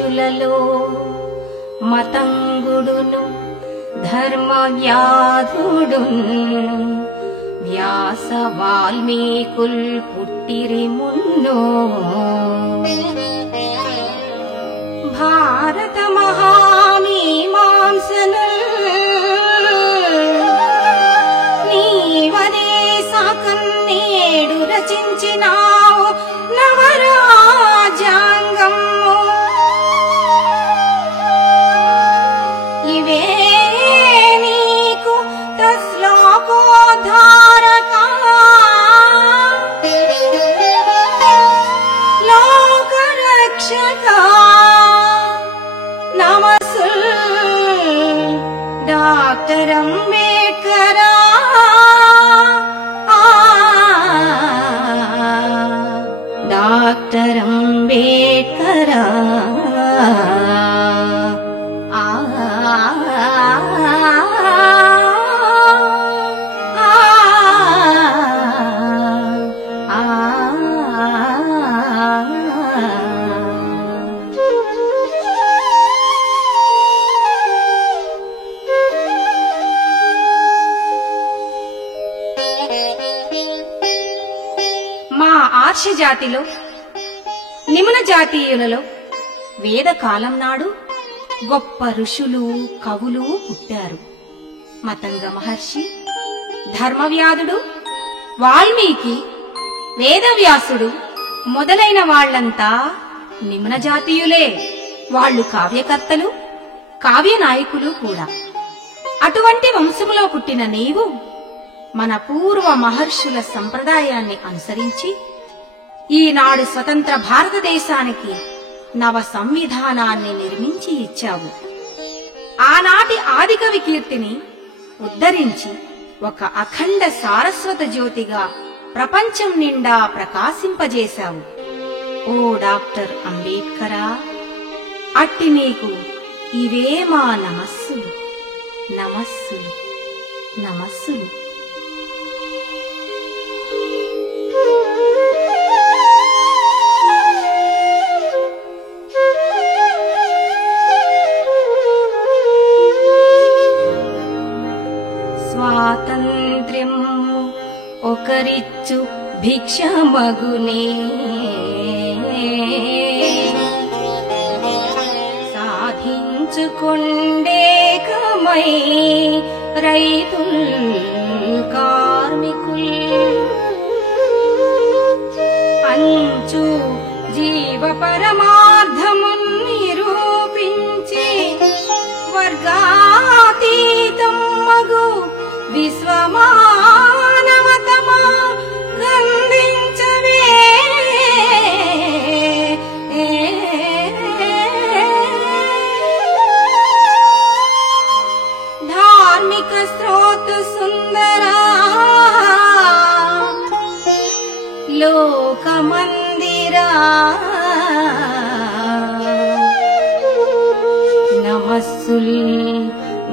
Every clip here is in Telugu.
మహర్షులలో మతంగుడును ధర్మవ్యాధుడును వ్యాస వాల్మీకుల్ పుట్టిరి మున్నో భారత మహామీమాంసను నీవదే సాకన్నేడు రచించినావు నవరాజ్యాంగము ఇవే నీకు శ్లోకోద్ధారక లోకరక్షక నమస్సుల్ డాక్టర్ అంబేడ్కర్ డాక్టర్ అంబేడ్కర్ మా ఆర్ష జాతిలో నిమ్న జాతీయులలో వేదకాలం నాడు గొప్ప ఋషులు కవులు పుట్టారు. మతంగ మహర్షి, ధర్మవ్యాధుడు, వాల్మీకి, వేదవ్యాసుడు మొదలైన వాళ్లంతా నిమ్న జాతీయులే. వాళ్లు కావ్యకర్తలు, కావ్య నాయకులు కూడా. అటువంటి వంశములో పుట్టిన నీవు మన పూర్వ మహర్షుల సంప్రదాయాన్ని అనుసరించి ఈనాడు స్వతంత్ర భారతదేశానికి నవ సంవిధానాన్ని నిర్మించి ఇచ్చావు. ఆనాటి ఆదికవి కీర్తిని ఉద్ధరించి ఒక అఖండ సారస్వత జ్యోతిగా ప్రపంచం నిండా ప్రకాశింపజేశావు. ఓ డాక్టర్ అంబేడ్కరా, అట్టి నీకు ఇవే మా నమస్సులు, నమస్సులు, నమస్సులు. స్వాతంత్ర్యం ఒకరిచ్చు భిక్షమగునే సాధించుకొండేకమై రైతుల్ కార్మికుల్ అంచు జీవ పరమార్థమున్ నిరూపించి వర్గాతీతం మగు విశ్వమానవతమా గంధించవే ధార్మిక స్రోతు సుందరా లోకమందిరా నమస్సుల్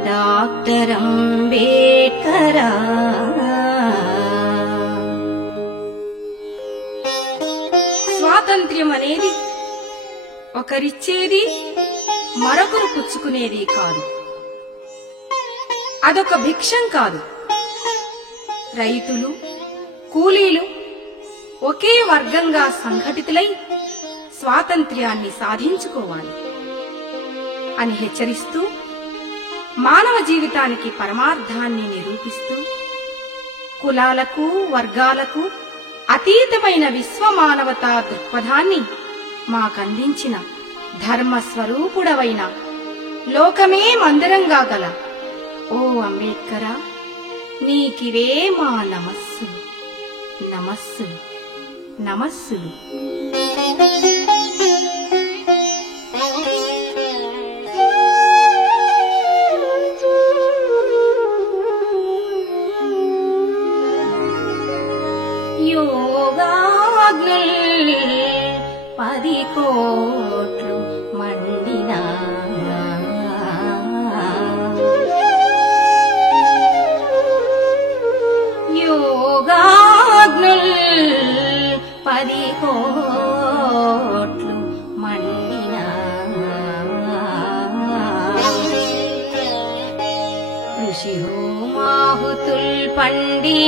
డాక్టర్ అంబేడ్కర్. స్వాతంత్ర్యం అనేది ఒకరిచ్చేది మరొకరు పుచ్చుకునేది కాదు. అదొక భిక్షం కాదు. రైతులు, కూలీలు ఒకే వర్గంగా సంఘటితులై స్వాతంత్ర్యాన్ని సాధించుకోవాలి అని హెచ్చరిస్తూ, మానవ జీవితానికి పరమార్థాన్ని నిరూపిస్తూ, కులాలకు వర్గాలకు అతీతమైన విశ్వమానవతా దృక్పథాన్ని మాకందించిన ధర్మస్వరూపుడవైన లోకమే మందిరంగా గల ఓ అంబేడ్కరా, నీకివే మా నమస్సులు, నమస్సులు, నమస్సులు. యోగాగ్నుల్ 10 కోట్లు మండినా యోగాగ్నుల్ 10 కోట్లు శివోమాహుతుల్ పండి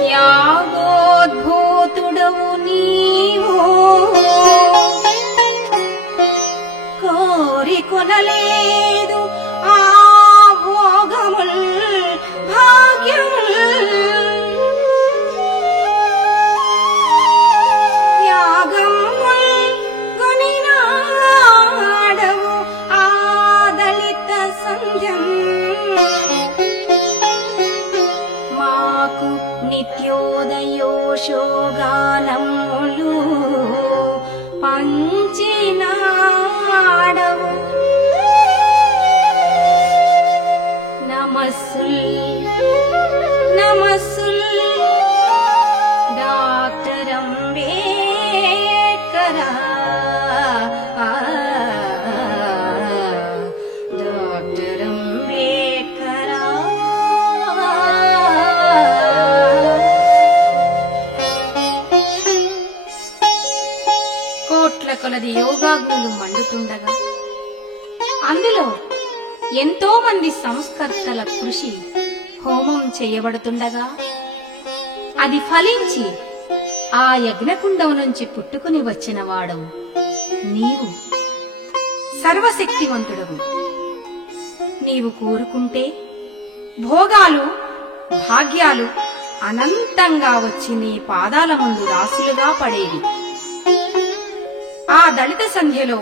త్యాగోద్భూతుడవు నీవు కోరికొనలేదు ఆ భోగముల్ భాగ్యముల్ త్యాగముల్ గొనినాడవు ఆ దళిత సంధ్యం మాకు నిత్యోదయోషోగానములు పంచినాడవు నమస్సుల్ నమస్సుల్ డాక్టర్ అంబేడ్కరా డాక్టర్ అంబేడ్కరా కోట్ల కొలది యోగాగ్నులు మండుతుండగా అందులో ఎంతో మంది సంస్కర్తల కృషి హోమం చేయబడుతుండగా అది ఫలించి ఆ యజ్ఞకుండం నుంచి పుట్టుకుని వచ్చిన వాడవు నీవు. సర్వశక్తివంతుడవు. నీవు కోరుకుంటే భోగాలు భాగ్యాలు అనంతంగా వచ్చి నీ పాదాల ముందు రాసులుగా పడేవి. ఆ దళిత సంధ్యలో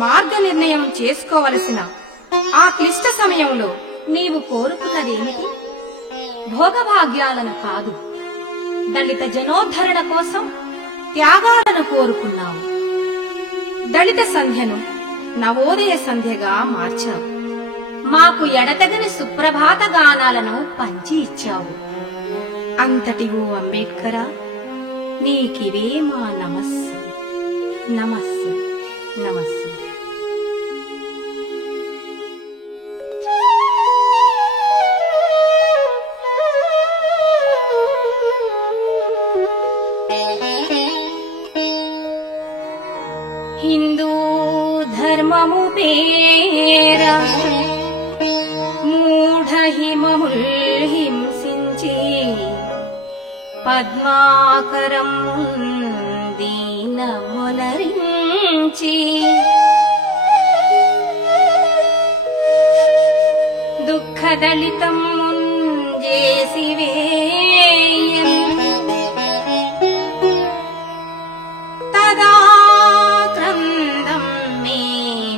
మార్గ నిర్ణయం చేసుకోవలసిన ఆ క్లిష్ట సమయంలో నీవు కోరుకున్నదేమిటి? భోగభాగ్యాలను కాదు, దళిత జనోద్ధరణ కోసం త్యాగాలను కోరుకున్నావు. దళిత సంధ్యను నవోదయ సంధ్యగా మార్చావు. మాకు ఎడతెగని సుప్రభాత గానాలను పంచి ఇచ్చావు. అంతటి ఓ అంబేడ్కరా, నీకివే మా నమస్సు నమస్సు నమస్సు. హిందూ ధర్మము పేర మూఢహిమముల్ హింసించి పద్మాకరం దీనములరించి దుఃఖదళితం చేసివేయం తదా క్రందం మే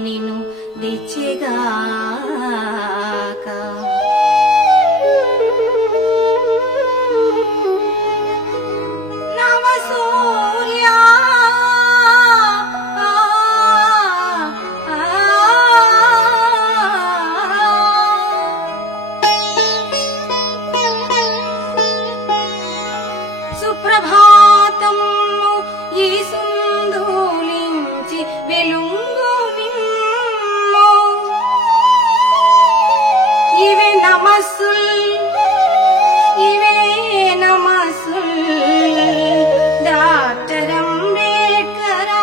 నిను దిచ్చిగాక. నవసూర్యా సుప్రభాతము ఈ సుందూలించి వెలుంగు నిమ్ము. ఇవే నమస్సుల్ ఇవే నమస్సుల్ డాక్టర్ అంబేడ్కరా.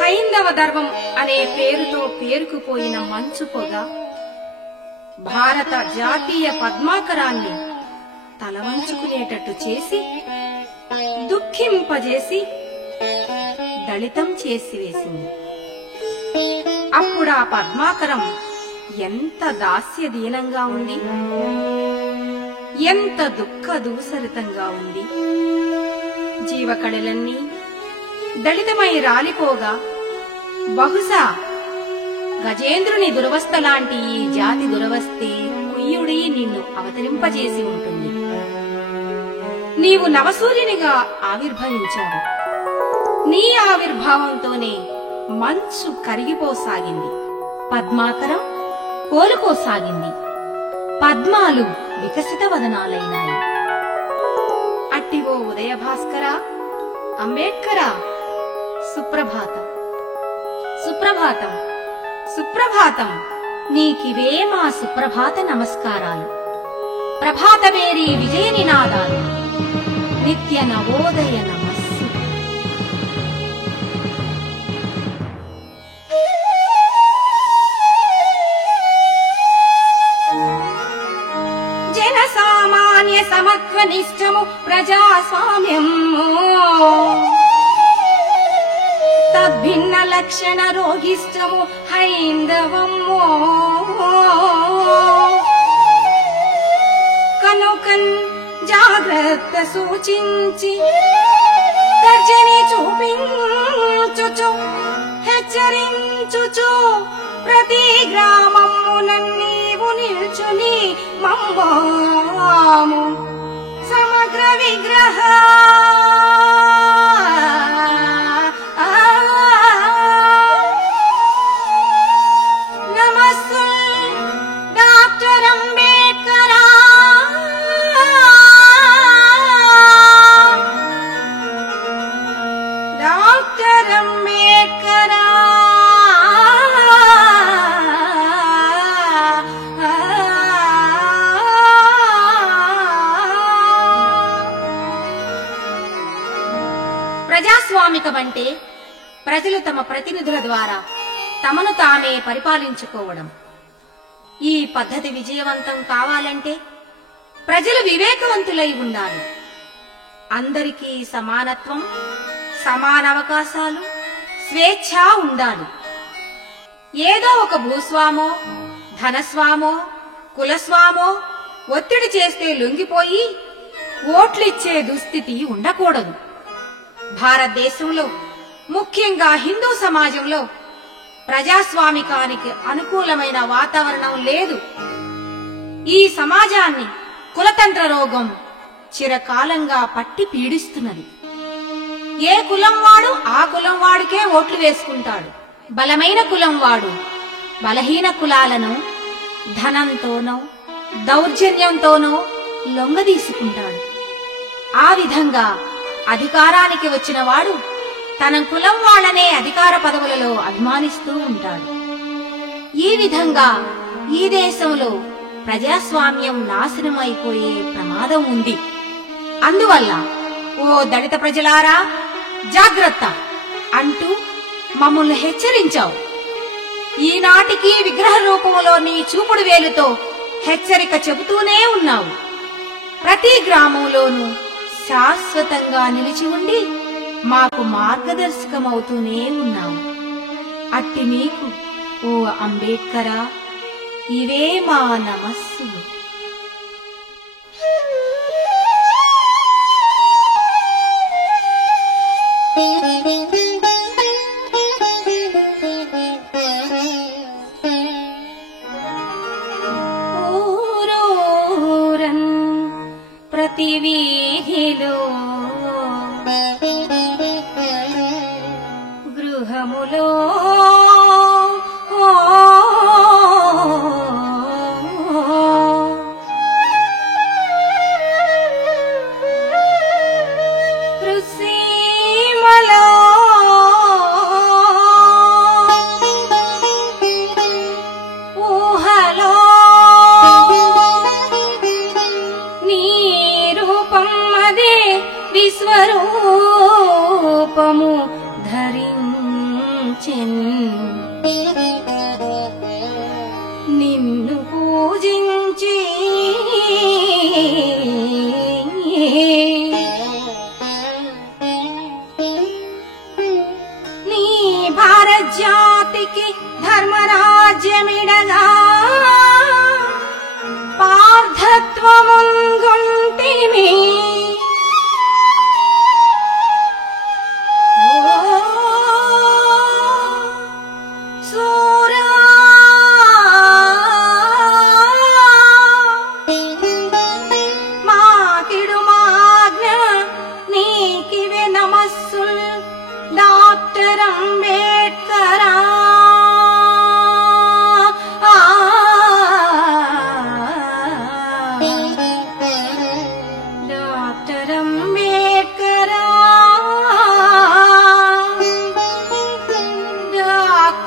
హైందవ ధర్మం అనే పేరుతో పేరుకుపోయిన మంచు పొగ భారత జాతీయ పద్మాకరాన్ని తలవంచుకునేటట్టు చేసి దుఃఖింపజేసి దళితం చేసివేసింది. అప్పుడా పద్మాకరం ఎంత దాస్యదీనంగా ఉంది, ఎంత దుఃఖ దూసరితంగా ఉంది. జీవకళలన్నీ దళితమై రాలిపోగా బహుశా గజేంద్రుని దురవస్థ లాంటి ఈ జాతి దురవస్థే కుయ్యుడి నిన్ను అవతరింపజేసి ఉంటుంది. నీవు నవసూర్యునిగా ఆవిర్భవించావు. నీ ఆవిర్భావంతోనే మంచు కరిగిపోసాగింది, పద్మాకరం కోలుకోసాగింది, పద్మాలు వికసిత వదనాలైనాయి. అట్టివో ఉదయ భాస్కర, అంబేడ్కర, సుప్రభాతం. సుప్రభాతం సుప్రభాతం. నీకివే మా సుప్రభాత నమస్కారాలు. ప్రభాతమేరీ విజయ నినాదాలు. నిత్య నవోదయ నమస్సు. జన సామాన్య సమత్వనిష్టము ప్రజాస్వామ్యము. తద్భిన్న లక్షణ రోగిష్టము హైందవము. కనుకన్ జాగ్రత్త సూచించి తర్జని చూపించుచు హెచ్చరించుచు ప్రతి గ్రామమున నీవు నిల్చుని మంబాము సమగ్ర విగ్రహ నమస్సు డాక్టర్ అంబేడ్కరా. డాక్టర్ అంబేడ్కరా. ప్రజాస్వామికమంటే ప్రజలు తమ ప్రతినిధుల ద్వారా తమను తామే పరిపాలించుకోవడం. ఈ పద్ధతి విజయవంతం కావాలంటే ప్రజలు వివేకవంతులై ఉండాలి. అందరికీ సమానత్వం, సమాన అవకాశాలు, స్వేచ్ఛ ఉండాలి. ఏదో ఒక భూస్వామో, ధనస్వామో, కులస్వామో ఒత్తిడి చేస్తే లొంగిపోయి ఓట్లిచ్చే దుస్థితి ఉండకూడదు. భారతదేశంలో, ముఖ్యంగా హిందూ సమాజంలో ప్రజాస్వామికానికి అనుకూలమైన వాతావరణం లేదు. ఈ సమాజాన్ని కులతంత్ర రోగం చిరకాలంగా పట్టి పీడిస్తున్నది. ఏ కులం వాడు ఆ కులం వాడికే ఓట్లు వేసుకుంటాడు. బలమైన కులం వాడు బలహీన కులాలను ధనంతోనో దౌర్జన్యంతోనో లొంగదీసుకుంటాడు. ఆ విధంగా అధికారానికి వచ్చిన వాడు తన కులం వాళ్ళనే అధికార పదవులలో అభిమానిస్తూ ఉంటాడు. ఈ విధంగా ఈ దేశంలో ప్రజాస్వామ్యం నాశనం అయిపోయే ప్రమాదం ఉంది. అందువల్ల ఓ దళిత ప్రజలారా జాగ్రత్త అంటూ మమ్మల్ని హెచ్చరించావు. ఈనాటికి విగ్రహ రూపంలో నీ చూపుడు వేలుతో హెచ్చరిక చెబుతూనే ఉన్నావు. ప్రతి గ్రామంలోనూ శాశ్వతంగా నిలిచి ఉండి మాకు మార్గదర్శకమవుతూనే ఉన్నావు. అట్టి నీకు ఓ అంబేడ్కరా ఇవే మా నమస్సులు. ఊరూరన్ ప్రతి వీధిలో గృహములో కృషిమలో ఊహలో నీ రూపం అదే విశ్వరూపము ధరించెన్. నిన్ను పూజించి నీ భారత జాతికి ధర్మరాజ్యమిడగా పార్థత్వముంగుంటిమి. డాక్టర్ అంబేడ్కరా. డాక్టర్ అంబేడ్కరా. డాక్టర్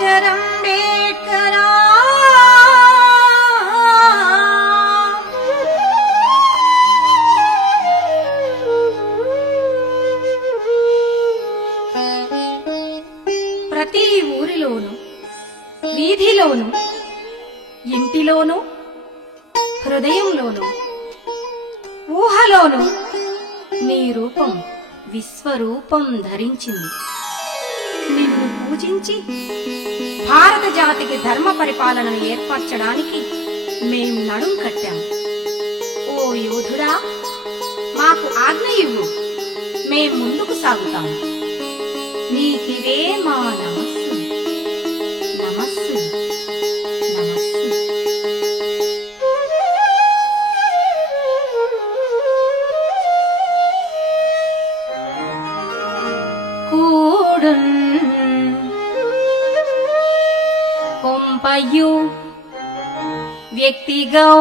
ప్రతి ఊరిలోను, వీధిలోను, ఇంటిలోను, హృదయంలోను, ఊహలోను నీ రూపం విశ్వరూపం ధరించింది. నిన్ను పూజించి భారత జాతికి ధర్మ పరిపాలనను ఏర్పరచడానికి మేం నడుం కట్టాం. ఓ యోధుడా, మాకు ఆజ్ఞ ఇవ్వు, మేం ముందుకు సాగుతాం. నీకివే మా నమస్సులు, నమస్సులు, నమస్సులు. కూడున్ కొంపయు వ్యక్తి గౌరవము,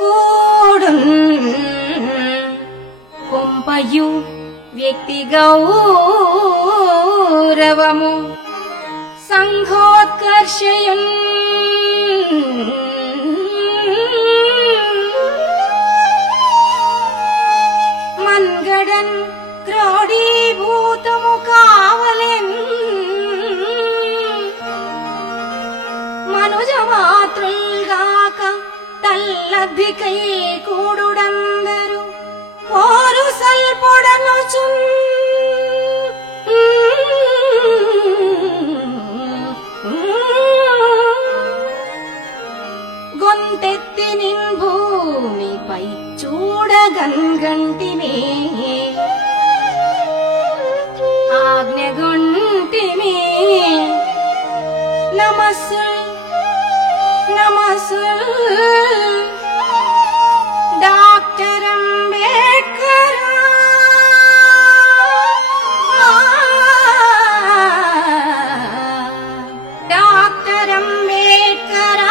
కూడున్ కొంపయు వ్యక్తి గౌరవము, సంఘోత్కర్షయున్ మన్గడన్ క్రోడీభూతము కావలెన్, మనుజమాతృల్గాక తల్లభికై కూడుడందరు పోరు సల్పొడనుచున్, గొంతెత్తి నిన్ భూమిపై చూడగన్గంటిమే, ఆజ్ఞగొంటిమే. నమస్సుల్, నమస్సుల్ డాక్టర్ అంబేడ్కర్. డాక్టర్ అంబేడ్కర్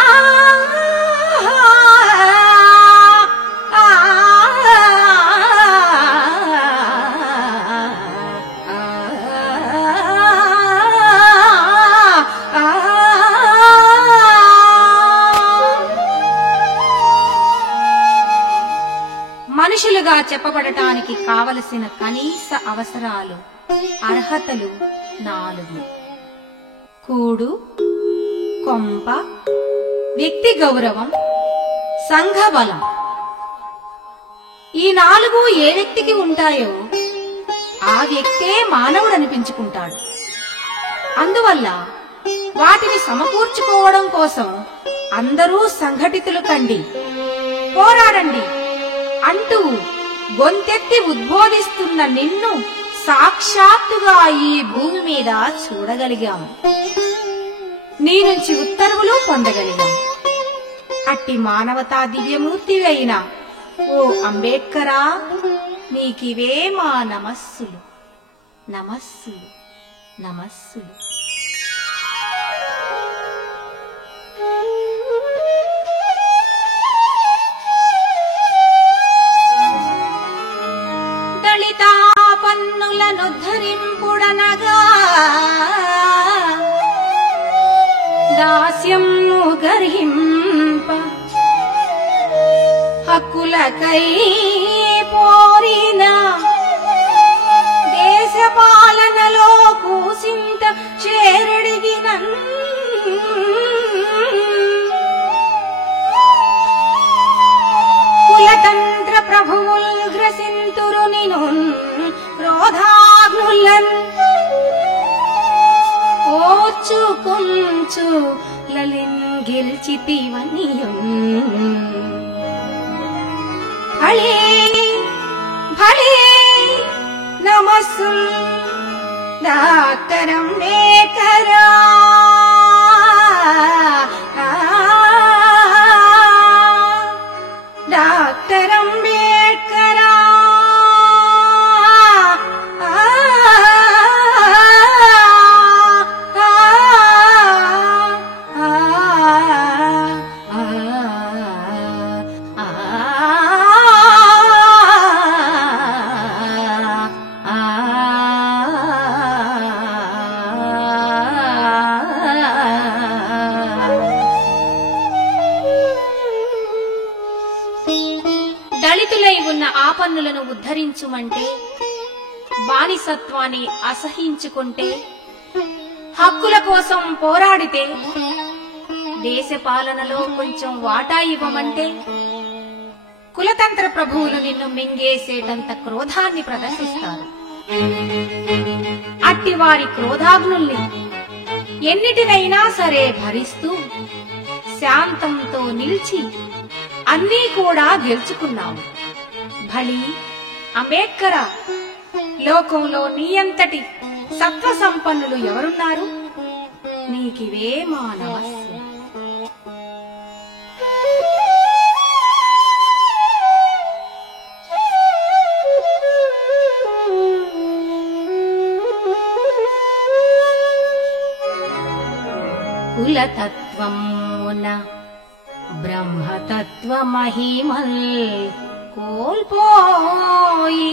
మనుషులుగా చెప్పబడటానికి కావలసిన కనీస అవసరాలు, అర్హతలు 4: కూడు, కొంప, వ్యక్తి గౌరవం, సంఘ బలం. ఈ 4 ఏ వ్యక్తికి ఉంటాయో ఆ వ్యక్తే మానవుడనిపించుకుంటాడు. అందువల్ల వాటిని సమకూర్చుకోవడం కోసం అందరూ సంఘటితులు కండి, పోరాడండి అంటూ గొంతెత్తి ఉద్బోధిస్తున్న నిన్ను సాక్షాత్తుగా ఈ భూమి మీద చూడగలిగాం. నీ నుంచి ఉత్తర్వులు పొందగలిగాం. అట్టి మానవతా దివ్యమూర్తి అయిన ఓ అంబేడ్కరా, నీకివే మా నమస్సులు, నమస్సులు, నమస్సులు. పన్నులనుద్ధరింపుడనగా దాస్యము గర్హింప, హక్కులకై పోరిన దేశ పాలనలో కూసింత చేరడిగినన్, కులతంత్ర ప్రభువుల్ గ్రసింతురు నిను క్రోధాగ్నులన్, ఓర్చుకొంచు లలిన్ గెలిచితివనియున్. భళే భళే నమస్సుల్ డాక్టర్ అంబేడ్కర్. డాక్టర్ అంబేడ్కర్. దళితులై ఉన్న ఆపన్నులను ఉద్ధరించుమంటే బానిసత్వాన్ని అసహించుకుంటే, హక్కుల కోసం పోరాడితే, దేశ పాలనలో కొంచెం వాటా ఇవ్వమంటే, కులతంత్ర ప్రభువులు నిన్ను మింగేసేటంత క్రోధాన్ని ప్రదర్శిస్తారు. అట్టివారి క్రోధాగ్నుల్ని ఎన్నిటినైనా సరే భరిస్తూ శాంతంతో నిలిచి అన్నీ కూడా గెలుచుకున్నావు. భళి అంబేడ్కర, లోకంలో నీ అంతటి సత్వ సంపన్నులు ఎవరున్నారు? నీకివే మా నమస్సు. కులతత్వమున బ్రహ్మతత్వ మహిమల్ కోల్పోయి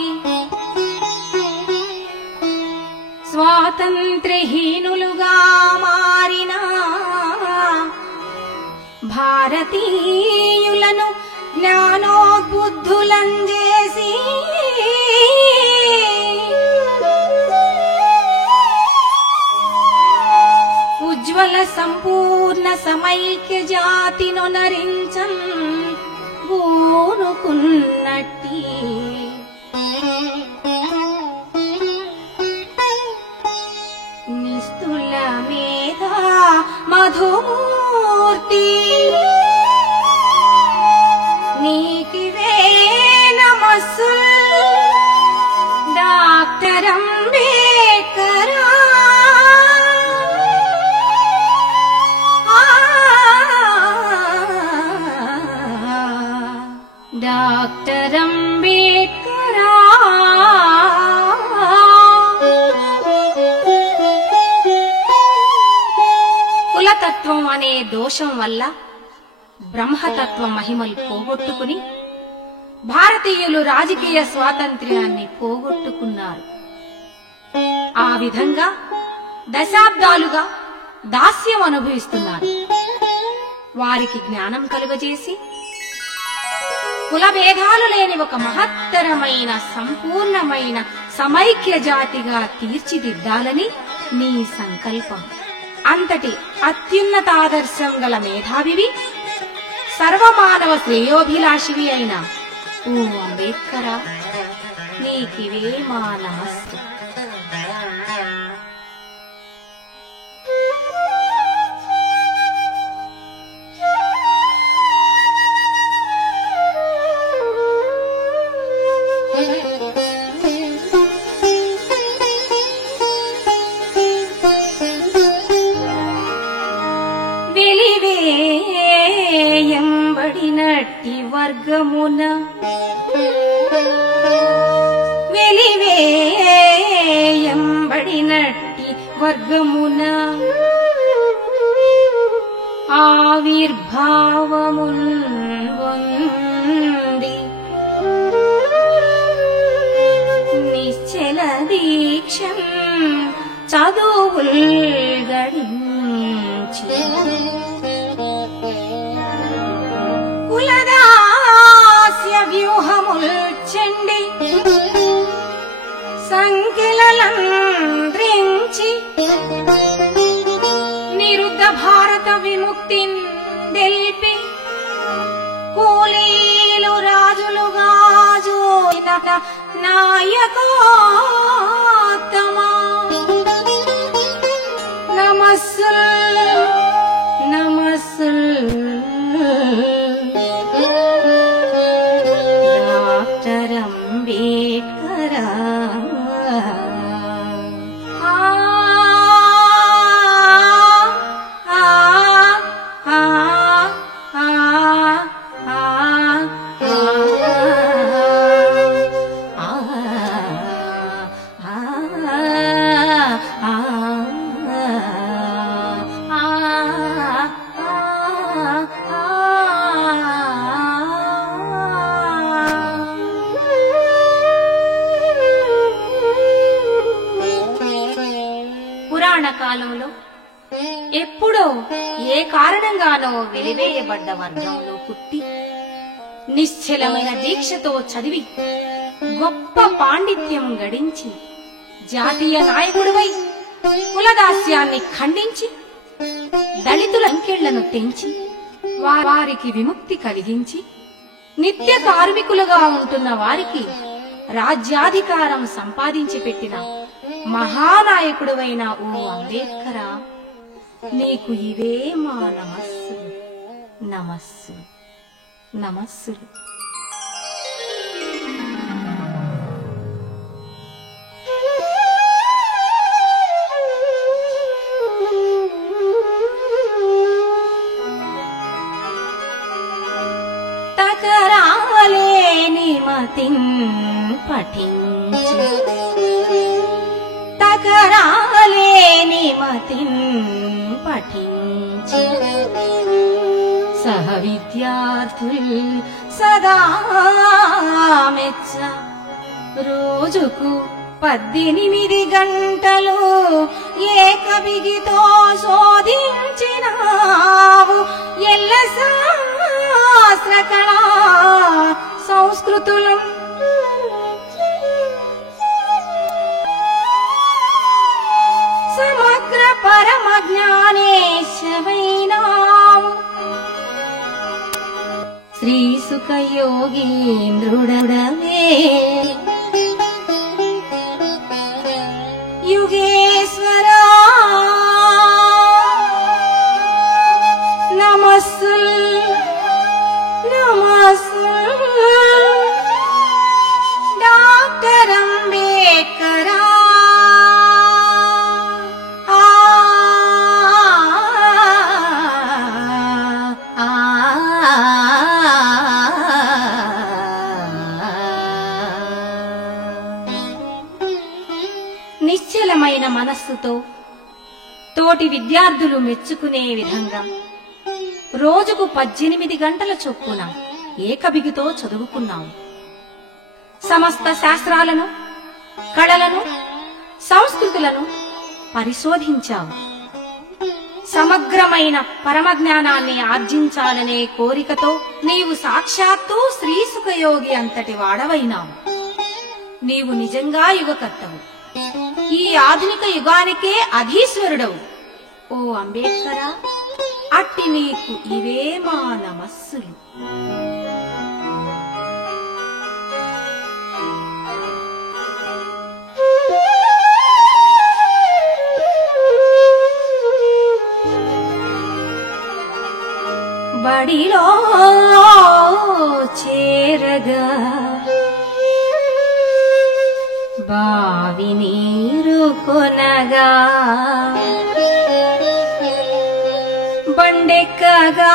స్వాతంత్ర్యహీనులుగా మారిన భారతీయులను జ్ఞానోద్బుద్ధులంజేసి ఉజ్వల సంపూర్ణ సమైక్య జాతినొనరించన్ పూనుకున్నట్టి నిస్తుల మేధా మధుమూర్తి, నీకివే నమస్సు. Doctor Ambedkar, doctor Ambedkar. కులతత్వం అనే దోషం వల్ల బ్రహ్మతత్వ మహిమలు పోగొట్టుకుని భారతీయులు రాజకీయ స్వాతంత్ర్యాన్ని పోగొట్టుకున్నారు. ఆ విధంగా దశాబ్దాలుగా దాస్యం అనుభవిస్తున్నారు. వారికి జ్ఞానం కలుగజేసి కుల భేదాలు లేని ఒక మహత్తరమైన సంపూర్ణమైన సమైక్య జాతిగా తీర్చిదిద్దాలని నీ సంకల్పం. అంతటి అత్యున్నత ఆదర్శం గల మేధావివి, సర్వమానవ శ్రేయోభిలాషివి అయిన ఓ అంబేడ్కర, నీకివే మా నమస్సు. వెలివేయంబడినట్టి వర్గమున, వెలివేయంబడినట్టి వర్గమున ఆవిర్భావమున్ పొంది నిశ్చల దీక్షం చదువుల్ గడించి కులదాస్య వ్యూహముల్ చెండి సంఖ్యలంద్రించి నిరుద్ధ భారత విముక్తిన్ దెల్పి కూలీలు రాజులుగా జోయిన నాయకోత్తమా, నమస్సుల్ నమస్సుల్. డాక్టర్ అంబేడ్కర్, పురాణ కాలంలో ఎప్పుడో ఏ కారణంగానో వెలివేయబడ్డ వర్గంలో పుట్టి నిశ్చలమైన దీక్షతో చదివి గొప్ప పాండిత్యం గడించి జాతీయ నాయకుడివై కులదాస్యాన్ని ఖండించి దళితుల అంకెళ్లను తెంచి వారికి విముక్తి కలిగించి నిత్య కార్మికులుగా ఉంటున్న వారికి రాజ్యాధికారం సంపాదించి పెట్టిన మహానాయకుడివైన ఓ అంబేద్కరా, నీకు ఇవే మా నమస్సులు, నమస్సులు, నమస్సులు. తకరాలేని మతిన్ పఠించి, తకరాలేని మతిన్ పఠించి సహ విద్యార్థులు సదా మెచ్చ రోజుకు 18 గంటలు ఏకబిగితో శోధించినావు ఎల్ల శాస్త్ర కళా సంస్కృతులు. సమగ్ర పరమ జ్ఞానేశవైనావు శ్రీ సుఖ యోగీంద్రుడవే. యుగేశ్వరా నమస్సుల్, నమస్సుల్. డాక్టర్ అంబేద్కరా నిశ్చలమైన మనస్సుతో తోటి విద్యార్థులు మెచ్చుకునే విధంగా రోజుకు 18 గంటల చొప్పున ఏకబిగితో చదువుకున్నావు. సమస్త శాస్త్రాలను, కళలను, సంస్కృతులను పరిశోధించావు. సమగ్రమైన పరమజ్ఞానాన్ని ఆర్జించాలనే కోరికతో నీవు సాక్షాత్తు శ్రీ సుఖయోగి అంతటి వాడవైనావు. నీవు నిజంగా యుగకర్తవు, ఈ ఆధునిక యుగానికే అధీశ్వరుడవు. ఓ అంబేద్కరా, అట్టి నీకు ఇవే మా నమస్సులు. బడిలో చేరగా బావి నీరు కొనగా బండెక్కగా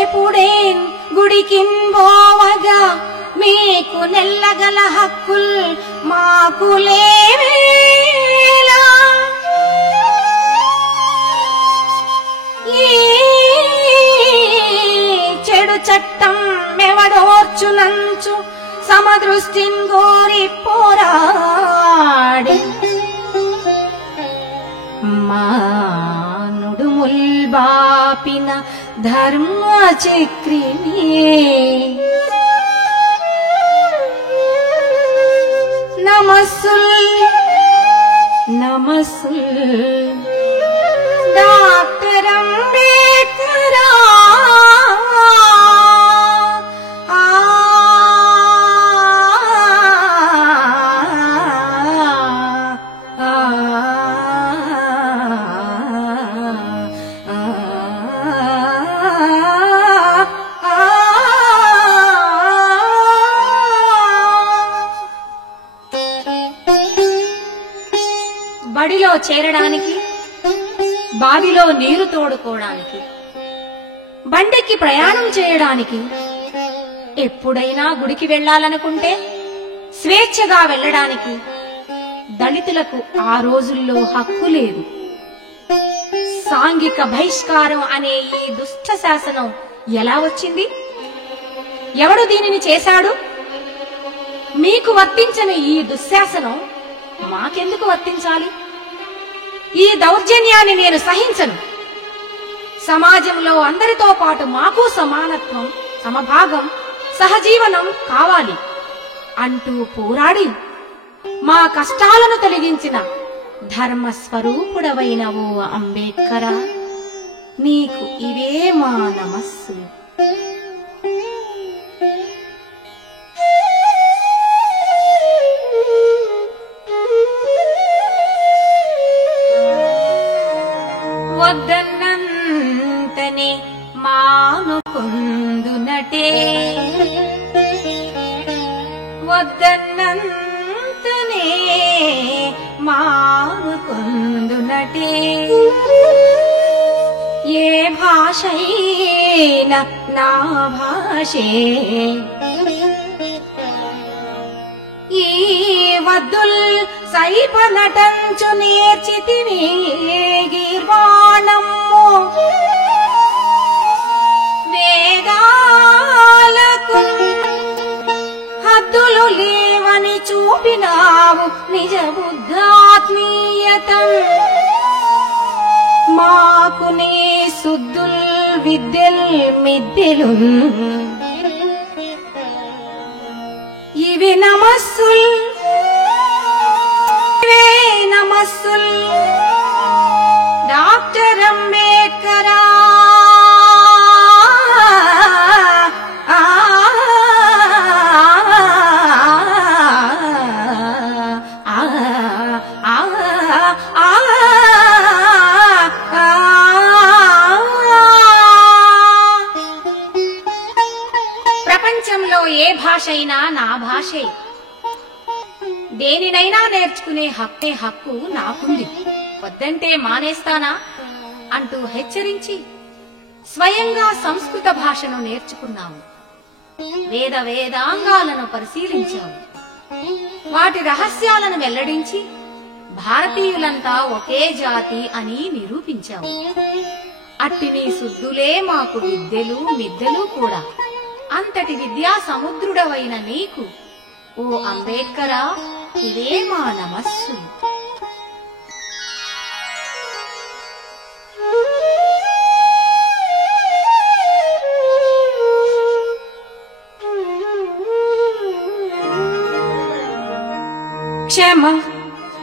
ఎప్పుడేం గుడికిన్ పోవగా మీకు నెల్లగల హక్కుల్ మాకు లేవేలా. చెడు చట్టం మెవడోర్చునంచు సమదృష్టిన్ గోరి పోరాడి మానుడు ముల్బాపిన ధర్మ చక్రిని నమస్సుల్, నమస్సుల్. డాక్టర్ అంబేద్కరా బడిలో చేరడానికి, బావిలో నీరు తోడుకోవడానికి, బండెక్కి ప్రయాణం చేయడానికి, ఎప్పుడైనా గుడికి వెళ్లాలనుకుంటే స్వేచ్ఛగా వెళ్లడానికి దళితులకు ఆ రోజుల్లో హక్కు లేదు. సాంఘిక బహిష్కారం అనే ఈ దుష్ట శాసనం ఎలా వచ్చింది? ఎవడు దీనిని చేశాడు? మీకు వర్తించని ఈ దుశ్శాసనం మాకెందుకు వర్తించాలి? ఈ దౌర్జన్యాన్ని నేను సహించను. సమాజంలో అందరితో పాటు మాకు సమానత్వం, సమభాగం సహజీవనం కావాలి అంటూ పోరాడి మా కష్టాలను తొలగించిన ధర్మస్వరూపుడవైన ఓ అంబేడ్కరా, నీకు ఇవే మా నమస్సులు. వద్దన్నంతనే మానుకొందునటే, వద్దన్నంతనే మానుకొందునటే, ఏ భాషైన నా భాషే, ఈ వద్దుల్ సైపనటంచు నేర్చితివి గీర్వాణము, వేదాలకు హద్దులు లేవని చూపినావు నిజ బుద్ధాత్మీయతం, మాకు నీ సుద్దుల్ విద్యల్ మిద్దెలు ఇవి నమస్సుల్, ఇవే నమస్సుల్ డాక్టర్ అంబేడ్కరా. ప్రపంచంలో ఏ భాష అయినా నా భాషే, దేనినైనా నేర్చుకునే హక్కు నాకుంది, వద్దంటే మానేస్తానా అంటూ హెచ్చరించి స్వయంగా సంస్కృత భాషను నేర్చుకున్నావు. వేదాంగాలను పరిశీలించావు, వాటి రహస్యాలను వెల్లడించి భారతీయులంతా ఒకే జాతి అని నిరూపించావు. అట్టి నీ సుద్దులే మాకు విద్యలు మిద్దెలు కూడా. అంతటి విద్యా సముద్రుడవైన నీకు ఓ అంబేడ్కరా, ఇవే మా నమస్సులు. క్షమ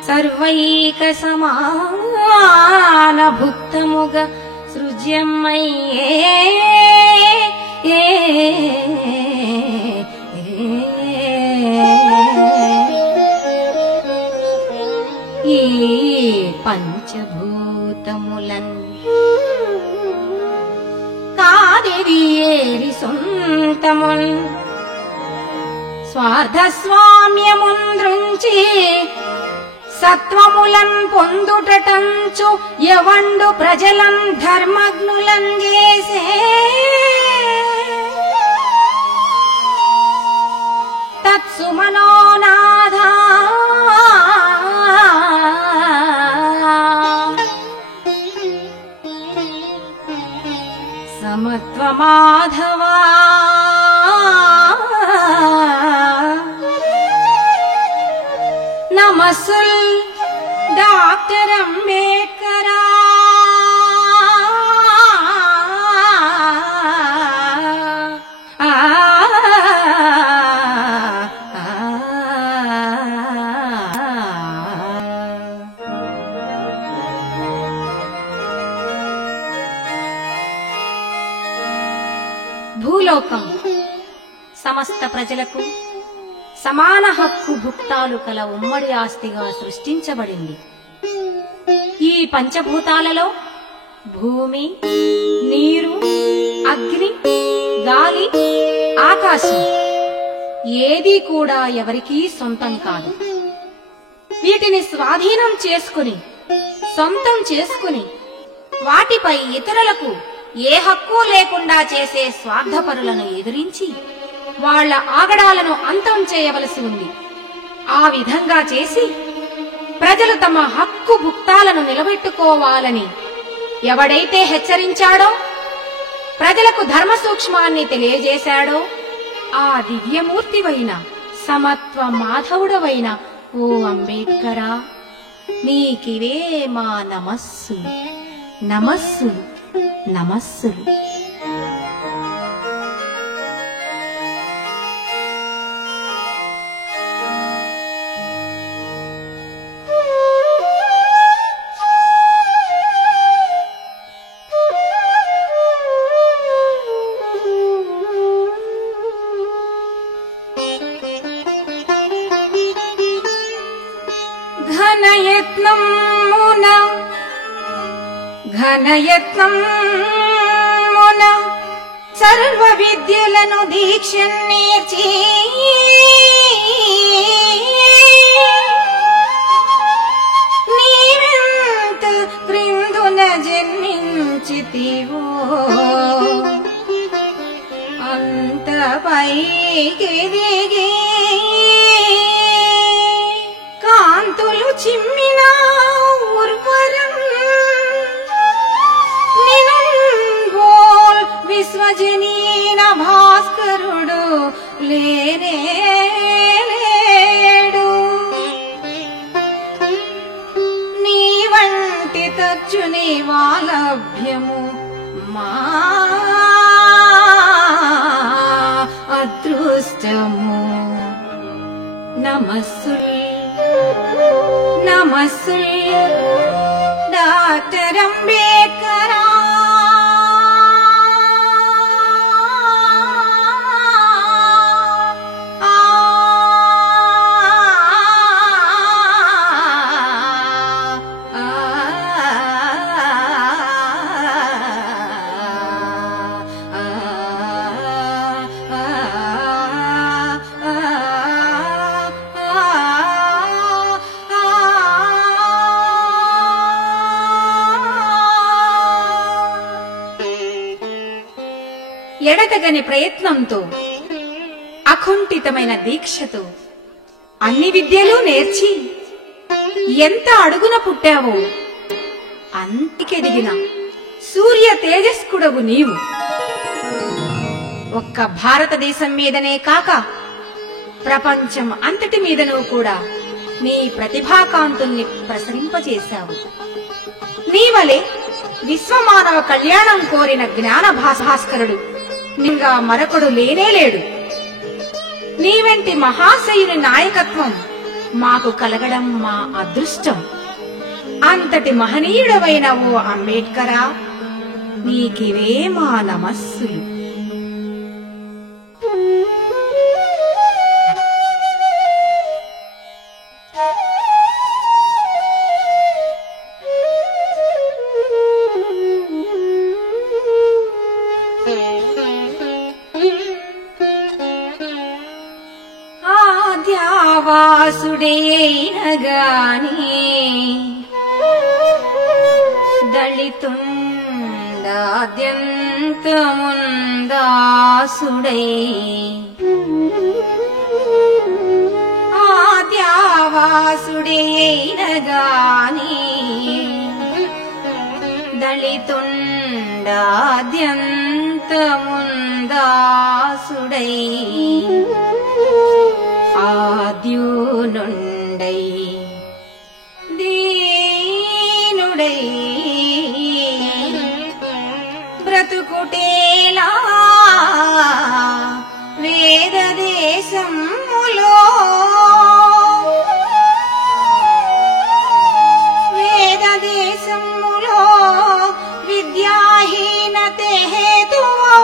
సర్వైక సమాన భుక్తముగ సృజ్యమయ్యే ఈ పంచభూతములన్ కాదిది ఏరి సొంతమున్ స్వార్థస్వామ్యముంద్రుంచి సత్వములన్ పొందుటటంచు ఎవండు ప్రజలం ధర్మజ్ఞులం చేసే తత్సుమనోనాథా సమత్వమాధవా నమస్సుల్ డాక్టర్ అంబేడ్కరా. భూలోకం సమస్త ప్రజలకు సమాన హక్కు భుక్తాలు కల ఉమ్మడి ఆస్తిగా సృష్టించబడింది. ఈ పంచభూతాలలో భూమి, నీరు, అగ్ని, గాలి, ఆకాశం ఏదీ కూడా ఎవరికీ సొంతం కాదు. వీటిని స్వాధీనం చేసుకుని సొంతం చేసుకుని వాటిపై ఇతరులకు ఏ హక్కు లేకుండా చేసే స్వార్థపరులను ఎదిరించి వాళ్ల ఆగడాలను అంతం చేయవలసి ఉంది. ఆ విధంగా చేసి ప్రజలు తమ హక్కు భుక్తాలను నిలబెట్టుకోవాలని ఎవడైతే హెచ్చరించాడో, ప్రజలకు ధర్మ సూక్ష్మాన్ని తెలియజేశాడో, ఆ దివ్యమూర్తివైన సమత్వ మాధవుడవైన ఓ అంబేడ్కరా, నీకివే మా నమస్సులు, నమస్సులు, నమస్సులు. ఘనయత్నమున సర్వ విద్యలను దీక్ష నేర్చి నీవెంత క్రిందున జన్మించితివో అంత పైకి దిగి కాంతులు చిమ్మిన ఉర్వరం నినంగోల్ విశ్వజనీన భాస్కరుడు లేనే లేడు. నీ వంటి తచ్చుని వాలభ్యము మా అదృష్టము. నమస్సుల్ నమస్సుల్ డాక్టర్ అంబేద్కరా. ఎడతగని ప్రయత్నంతో అకుంఠితమైన దీక్షతో అన్ని విద్యలు నేర్చి ఎంత అడుగున పుట్టావో అంతికెదిగిన సూర్య తేజస్కుడవు నీవు. ఒక్క భారతదేశం మీదనే కాక ప్రపంచం అంతటి మీదనూ కూడా నీ ప్రతిభాకాంతుల్ని ప్రసరింపచేశావు. నీవలే విశ్వమానవ కళ్యాణం కోరిన జ్ఞాన భాస్కరుడు నింగా మరొకడు లేనేలేడు. నీవెంటి మహాశయుని నాయకత్వం మాకు కలగడం మా అదృష్టం. అంతటి మహనీయుడవైన ఓ అంబేడ్కరా, నీకివే మా నమస్సులు. వాసుడేనగాని దళితుండాద్యంతముందాసుడై ఆద్యావాసుడేనగాని దళితుండాద్యంతముందాసుడై ఆద్యునుండై దీనుడై బ్రతుకుటేలా వేదదేశములో విద్యాహీనతే హేతువో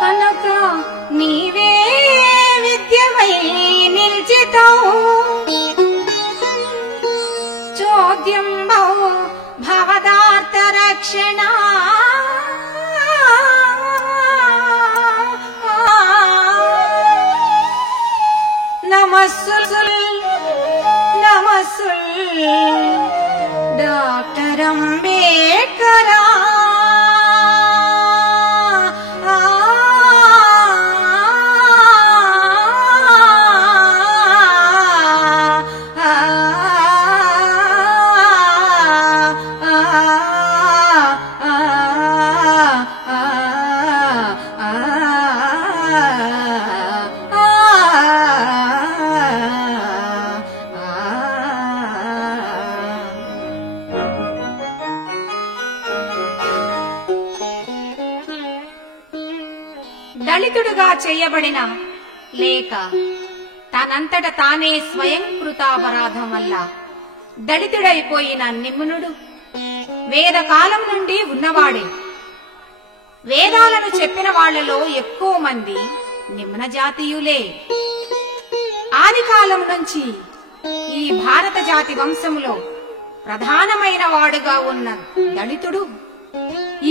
కనుక నీవే విద్యవై నిల్చితావు. చోద్యం బహు భవదార్థ రక్షణ నమస్సుల్ నమస్సుల్ డాక్టర్ అంబేడ్కరా. దళితుడుగా చేయబడిన లేక తనంతట తానే స్వయంకృతాపరాధం వల్ల దళితుడైపోయిన నిమ్నుడు వేదకాలం నుండి ఉన్నవాడే. వేదాలను చెప్పిన వాళ్లలో ఎక్కువ మంది నిమ్న జాతీయులే. ఆది కాలం నుంచి ఈ భారత జాతి వంశములో ప్రధానమైన వాడుగా ఉన్న దళితుడు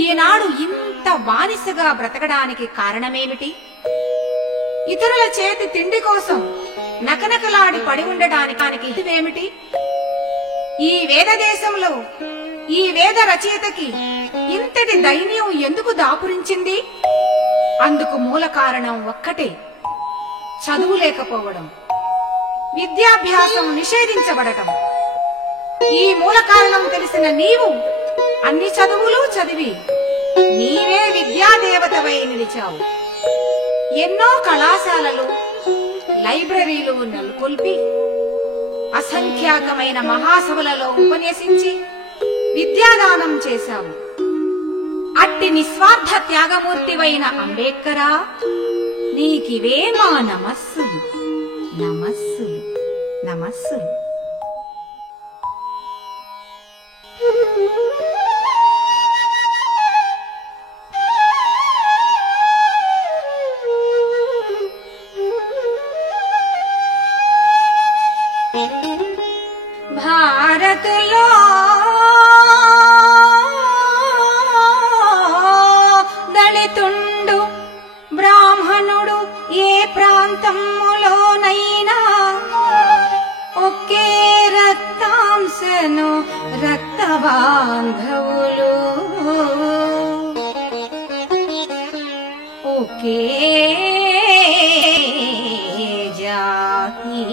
ఈనాడు ఇంత బానిసగా బ్రతకడానికి కారణమేమిటి? ఇతరుల చేతి తిండి కోసం నకనకలాడి పడి ఉండడానికి ఇదేమిటి? ఈ వేద దేశంలో ఈ వేద రచయితకి ఇంతటి దైన్యం ఎందుకు దాపురించింది? అందుకు మూల కారణం ఒక్కటే, చదువు లేకపోవడం, విద్యాభ్యాసం నిషేధించబడటం. ఈ మూల కారణం తెలిసిన నీవు అన్ని చదువులు చదివి నీవే విద్యాదేవతవై నిలిచావు. ఎన్నో కళాశాలలు, లైబ్రరీలు నెలకొల్పి అసంఖ్యాకమైన మహాసభలలో ఉపన్యసించి విద్యాదానం చేశావు. అట్టి నిస్వార్థ త్యాగమూర్తివైన అంబేడ్కరా, నీకివే మా నమస్సులు, నమస్సులు, నమస్సులు. భారతులో దళితుండు బ్రాహ్మణుడు ఏ ప్రాంతములోనైనా ఒకే రక్తాంశను రక్త బాంధవులు, ఒకే జాతి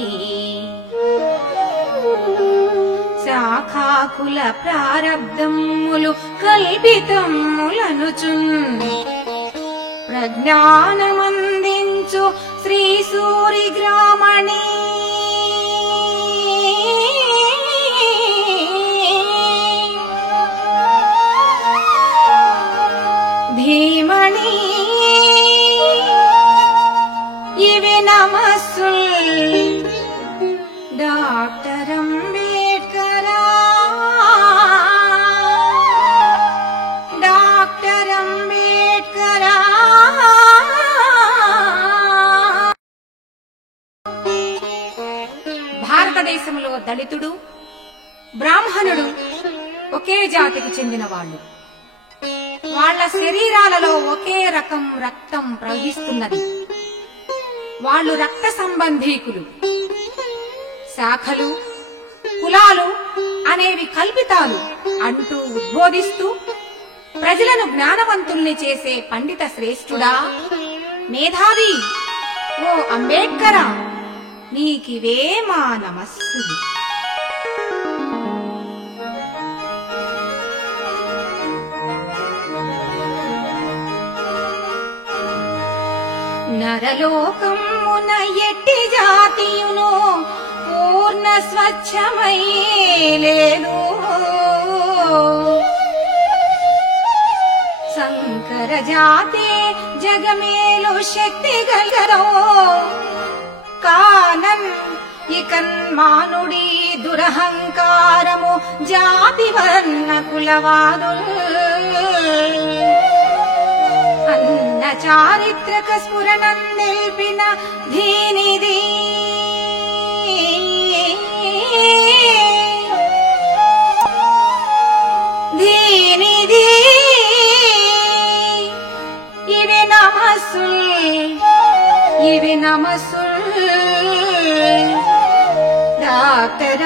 శాఖాకుల ప్రారబ్ధములు కల్పితములనుచున్ ప్రజ్ఞానమందించు శ్రీ సూరి గ్రామణి ధీమణి ఇవి నమస్సుల్ డాక్టర్ అంబేడ్కరా, డాక్టర్ అంబేడ్కరా. భారతదేశంలో దళితుడు బ్రాహ్మణుడు ఒకే జాతికి చెందిన వాళ్ళు. వాళ్ళ శరీరాలలో ఒకే రకం రక్తం ప్రవహిస్తున్నది. వాళ్ళు రక్త సంబంధీకులు. శాఖలు, కులాలు అనేవి కల్పితాలు అంటూ ఉద్బోధిస్తూ ప్రజలను జ్ఞానవంతుల్ని చేసే పండిత శ్రేష్ఠుడా, మేధావి ఓ అంబేడ్కరా, నీకివే మా నమస్సులు. నరలోకమున ఎట్టి జాతియును పూర్ణ స్వచ్ఛమై లేదు. శంకర జాతి జగమేలు శక్తి గలరో కానన్ ఇకన్ మానుడి దురహంకారము జాతి వర్ణ కులవాదుల్ అన్న చారిత్రక స్ఫురణం నిల్పిన ధీనిది ధీనిది ఇవి నమస్సుల్, ఇవి నమస్సుల్ డాక్టర్